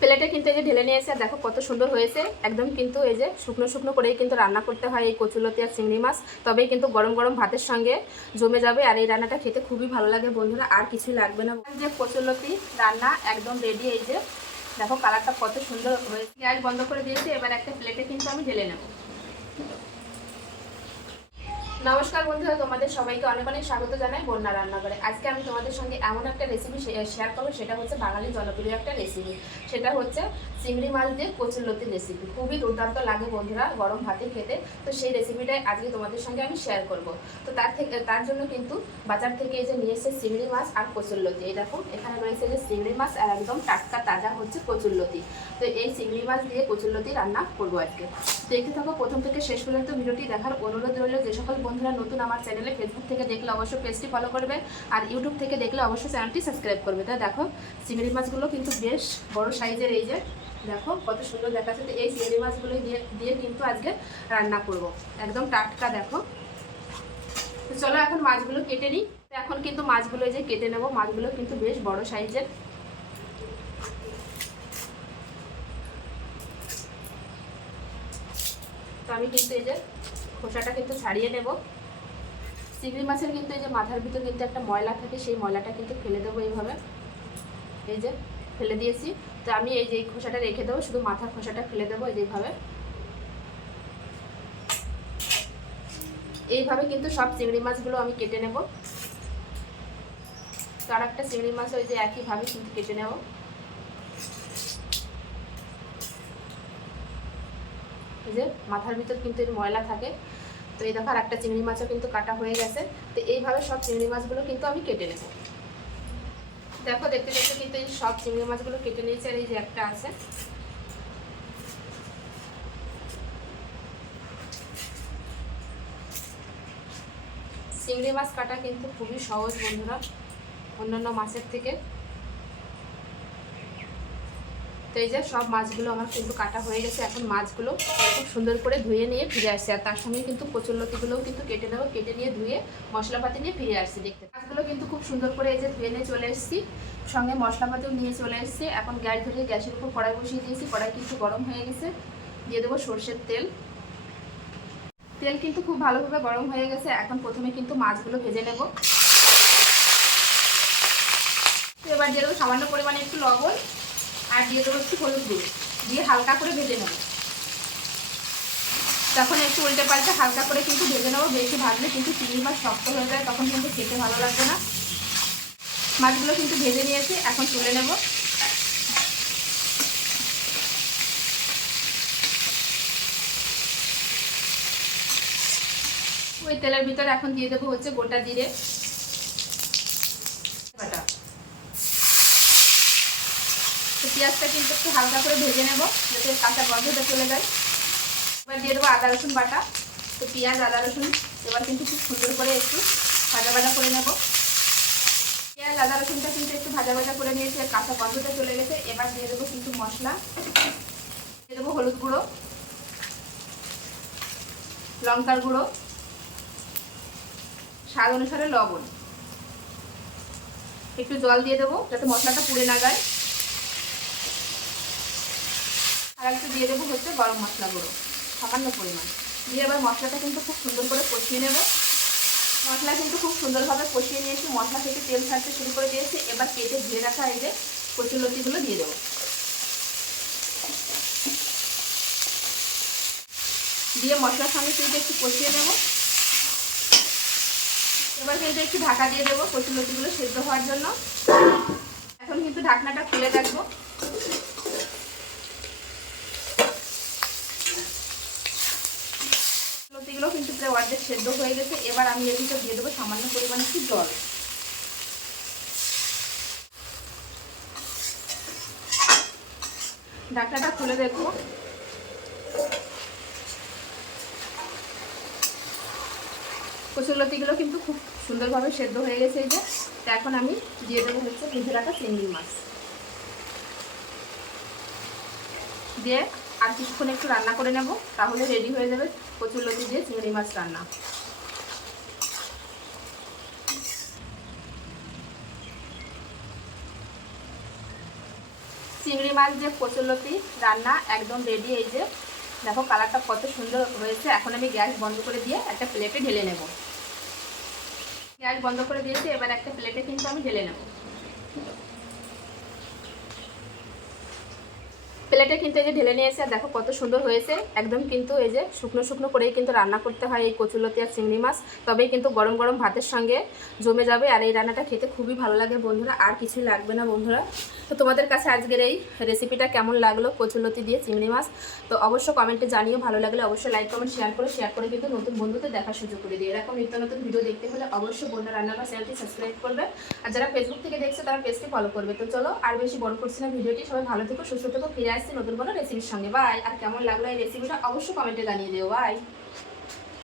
প্লেটে কিন্তু এই যে ঢেলে নিয়েছে দেখো কত সুন্দর হয়েছে। একদম কিন্তু এই যে শুকনো শুকনো করেই কিন্তু রান্না করতে হয় এই কচুলতি আর চিংড়ি মাছ। তবেই কিন্তু গরম গরম ভাতের সঙ্গে জমে যাবে আর এই রান্নাটা খেতে খুবই ভালো লাগে বন্ধুরা, আর কিছুই লাগবে না। যে কচুলতি রান্না একদম রেডি এই যে। দেখো কালারটা কত সুন্দর হয়েছে। গ্যাস বন্ধ করে দিয়েছি, এবার একটা প্লেটে কিন্তু আমি ঢেলে নেব। নমস্কার বন্ধুরা, তোমাদের সবাইকে অনেক অনেক স্বাগত জানাই বন্যা রান্নাঘরে। আজকে আমি তোমাদের সঙ্গে এমন একটা রেসিপি শেয়ার করব, সেটা হচ্ছে বাঙালি জনপ্রিয় একটা রেসিপি সেটা হচ্ছে চিংড়ি মাছ দিয়ে কচুরলতির রেসিপি খুবই দুর্দান্ত লাগে বন্ধুরা, গরম ভাতে খেতে। তো সেই রেসিপিটাই আজকে তোমাদের সঙ্গে আমি শেয়ার করব। তো তার থেকে, তার জন্য কিন্তু বাজার থেকে এই যে নিয়ে এসে চিংড়ি মাছ আর কচুরলতি। এই দেখো, এখানে রয়েছে যে চিংড়ি মাছ আর একদম টাটকা তাজা হচ্ছে কচুরলতি। তো এই চিংড়ি মাছ দিয়ে কচুরলতি রান্না করব আজকে। দেখতে থাকো, প্রথম থেকে শেষ পর্যন্ত ভিডিওটি দেখার অনুরোধ রইল যে সকল বন্ধুরা, নতুন আমার চ্যানেলে ফেসবুক থেকে দেখলে অবশ্যই পেজটি ফলো করবে আর ইউটিউব থেকে দেখলে অবশ্যই চ্যানেলটি সাবস্ক্রাইব করবে। তাই দেখো, চিংড়ি মাছগুলো কিন্তু বেশ বড় সাইজের এই যে, দেখো কত সুন্দর দেখাচ্ছে। তো এই চিংড়ি মাছগুলো দিয়ে দিয়ে কিন্তু আজকে রান্না করব। একদম টাটকা, দেখো। তো চলো এখন মাছগুলো কেটে নিই। এখন কিন্তু মাছগুলো যে কেটে নেব। মাছগুলো কিন্তু বেশ বড় সাইজের। তো আমি কিন্তু এই যে খোসাটা কিন্তু ছাড়িয়ে নেব। চিংড়ি মাছের কিন্তু এই যে মাথার ভিতর কিন্তু একটা ময়লা থাকে, সেই ময়লাটা কিন্তু ফেলে দেবো এইভাবে। এই যে ফেলে দিয়েছি। তো আমি এই যে এই খোসাটা রেখে দেবো, শুধু মাথার খোসাটা ফেলে দেবো এই যেভাবে এইভাবে। কিন্তু সব চিংড়ি মাছগুলো আমি কেটে নেব। তো আর একটা চিংড়ি মাছ ওই যে একইভাবে কিন্তু কেটে নেব। যে মাথার ভিতর কিন্তু এর ময়লা থাকে। তো এই দেখো আর একটা চিংড়ি মাছও কিন্তু কাটা হয়ে গেছে। তো এইভাবে সব চিংড়ি মাছগুলো কিন্তু আমি কেটে নেব। দেখো, দেখতে দেখতে কিন্তু এই সব চিংড়ি মাছগুলো কেটে নিয়েছে আর এই যে একটা আছে। চিংড়ি মাছ কাটা কিন্তু খুবই সহজ বন্ধুরা, অন্যান্য মাছের থেকে। তো এই যে সব মাছগুলো আমার কিন্তু কাটা হয়ে গেছে। এখন মাছগুলো খুব সুন্দর করে ধুয়ে নিয়ে ফিরে আসছে। আর তার সঙ্গে কিন্তু কচুরলতিগুলোও কিন্তু কেটে নেব, কেটে নিয়ে ধুয়ে মশলাপাতি নিয়ে ফিরে আসছি দেখতে। মাছগুলো কিন্তু খুব সুন্দর করে এই যে ধুয়ে নিয়ে চলে এসেছি। সঙ্গে মশলাপাতিও নিয়ে চলে এসেছি। এখন গ্যাস ধরে গ্যাসের উপর কড়াই বসিয়ে দিয়েছি। কড়াই কিন্তু গরম হয়ে গেছে। দিয়ে দেবো সর্ষের তেল। তেল কিন্তু খুব ভালোভাবে গরম হয়ে গেছে। এখন প্রথমে কিন্তু মাছগুলো ভেজে নেব। এবার দিয়ে দেবো সামান্য পরিমাণে একটু লবণ। আর দিয়ে দেবো একটু হলুদ গুঁড়ো। দিয়ে হালকা করে ভেজে নেব। তখন একটু উল্টে পাল্টে হালকা করে কিন্তু ভেজে নেব। বেশি ভাজলে কিন্তু চিংড়ি মাছ শক্ত হয়ে যায়, তখন কিন্তু খেতে ভালো লাগবে না। মাছগুলো কিন্তু ভেজে নিয়েছি, এখন তুলে নেব। ওই তেলের ভিতরে এখন দিয়ে দেবো হচ্ছে গোটা জিরে। বাটা। পেঁয়াজটা কিন্তু একটু হালকা করে ভেজে নেব, যাতে কাঁচা গন্ধটা চলে যায়। এবার দিয়ে দেবো আদা, রসুন বাটা। তো পেঁয়াজ, আদা, রসুন এবার কিন্তু খুব সুন্দর করে একটু ভাজা ভাজা করে নেব। পেঁয়াজ, আদা, রসুনটা কিন্তু একটু ভাজা ভাজা করে নিয়েছি, আর কাঁচা গন্ধটা চলে গেছে। এবার দিয়ে দেবো কিন্তু মশলা। দিয়ে দেবো হলুদ গুঁড়ো, লঙ্কার গুঁড়ো, স্বাদ অনুসারে লবণ। একটু জল দিয়ে দেবো, যাতে মশলাটা পুড়ে না যায়। আর একটু দিয়ে দেবো হচ্ছে গরম মশলা গুঁড়ো, সামান্য পরিমাণ। দিয়ে এবার মশলাটা কিন্তু খুব সুন্দর করে কষিয়ে নেব। মশলা কিন্তু খুব সুন্দরভাবে কষিয়ে নিয়েছি, মশলা থেকে তেল ছাড়তে শুরু করে দিয়েছি। এবার কেটে ধুয়ে রাখা এই যে কচুলতিগুলো দিয়ে দেবো। দিয়ে মশলার সঙ্গে কিন্তু একটু কষিয়ে নেব। এবার কিন্তু একটু ঢাকা দিয়ে দেবো কচুলতিগুলো সেদ্ধ হওয়ার জন্য। এখন কিন্তু ঢাকনাটা খুলে রাখব। সেদ্ধ হয়ে গেছে, এবার আমি এর ভিতর দিয়ে দেবো সামান্য পরিমাণে একটু জল। ঢাকনাটা খুলে দেখব কচুরলতিগুলো কিন্তু খুব সুন্দরভাবে সেদ্ধ হয়ে গেছে এই যে। এখন আমি দিয়ে দেবো হচ্ছে ভেজে রাখা চিংড়ি মাছ। দিয়ে আর কিছুক্ষণ একটু রান্না করে নেব, তাহলে রেডি হয়ে যাবে প্রচুর কচুরলতি দিয়ে চিংড়ি মাছ রান্না। চিংড়ি মাছ দিয়ে কচুরলতি রান্না একদম রেডি এই যে দেখো কালারটা কত সুন্দর হয়েছে। এখন আমি গ্যাস বন্ধ করে দিয়ে একটা প্লেটে ঢেলে নেব। গ্যাস বন্ধ করে দিয়েছি, এবার একটা প্লেটে কিন্তু আমি ঢেলে নেব। প্লেটে কিন্তু এই যে ঢেলে নিয়েছে আর দেখো কত সুন্দর হয়েছে। একদম কিন্তু এই যে শুকনো শুকনো করেই কিন্তু রান্না করতে হয় এই কচুলতি আর চিংড়ি মাছ। তবেই কিন্তু গরম গরম ভাতের সঙ্গে জমে যাবে আর এই রান্নাটা খেতে খুবই ভালো লাগে বন্ধুরা, আর কিছুই লাগবে না বন্ধুরা। তো তোমাদের কাছে আজকের এই রেসিপিটা কেমন লাগল? কচুলতি দিয়ে চিংড়ি মাছ। তো অবশ্য কমেন্টে জানিও, ভালো লাগলে অবশ্যই লাইক কমেন্ট শেয়ার করে। শেয়ার করে কিন্তু নতুন বন্ধুদের দেখার সুযোগ করে দিই এরকম নিত্য নতুন ভিডিও দেখতে হলে অবশ্যই বন্ধু রান্নাঘর চ্যানেলটি সাবস্ক্রাইব করবে। আর যারা ফেসবুক থেকে দেখছে, তারা পেজটি ফলো করবে। তো চলো, আর বেশি বড় করছি না, ভিডিওটি সবাই ভালো থেকো, সুস্থ থেকো, ফিরে আসছি নতুন কোনো রেসিপির সঙ্গে। বাই আর কেমন লাগল এই রেসিপিটা অবশ্যই কমেন্টে জানিয়ে দিও বাই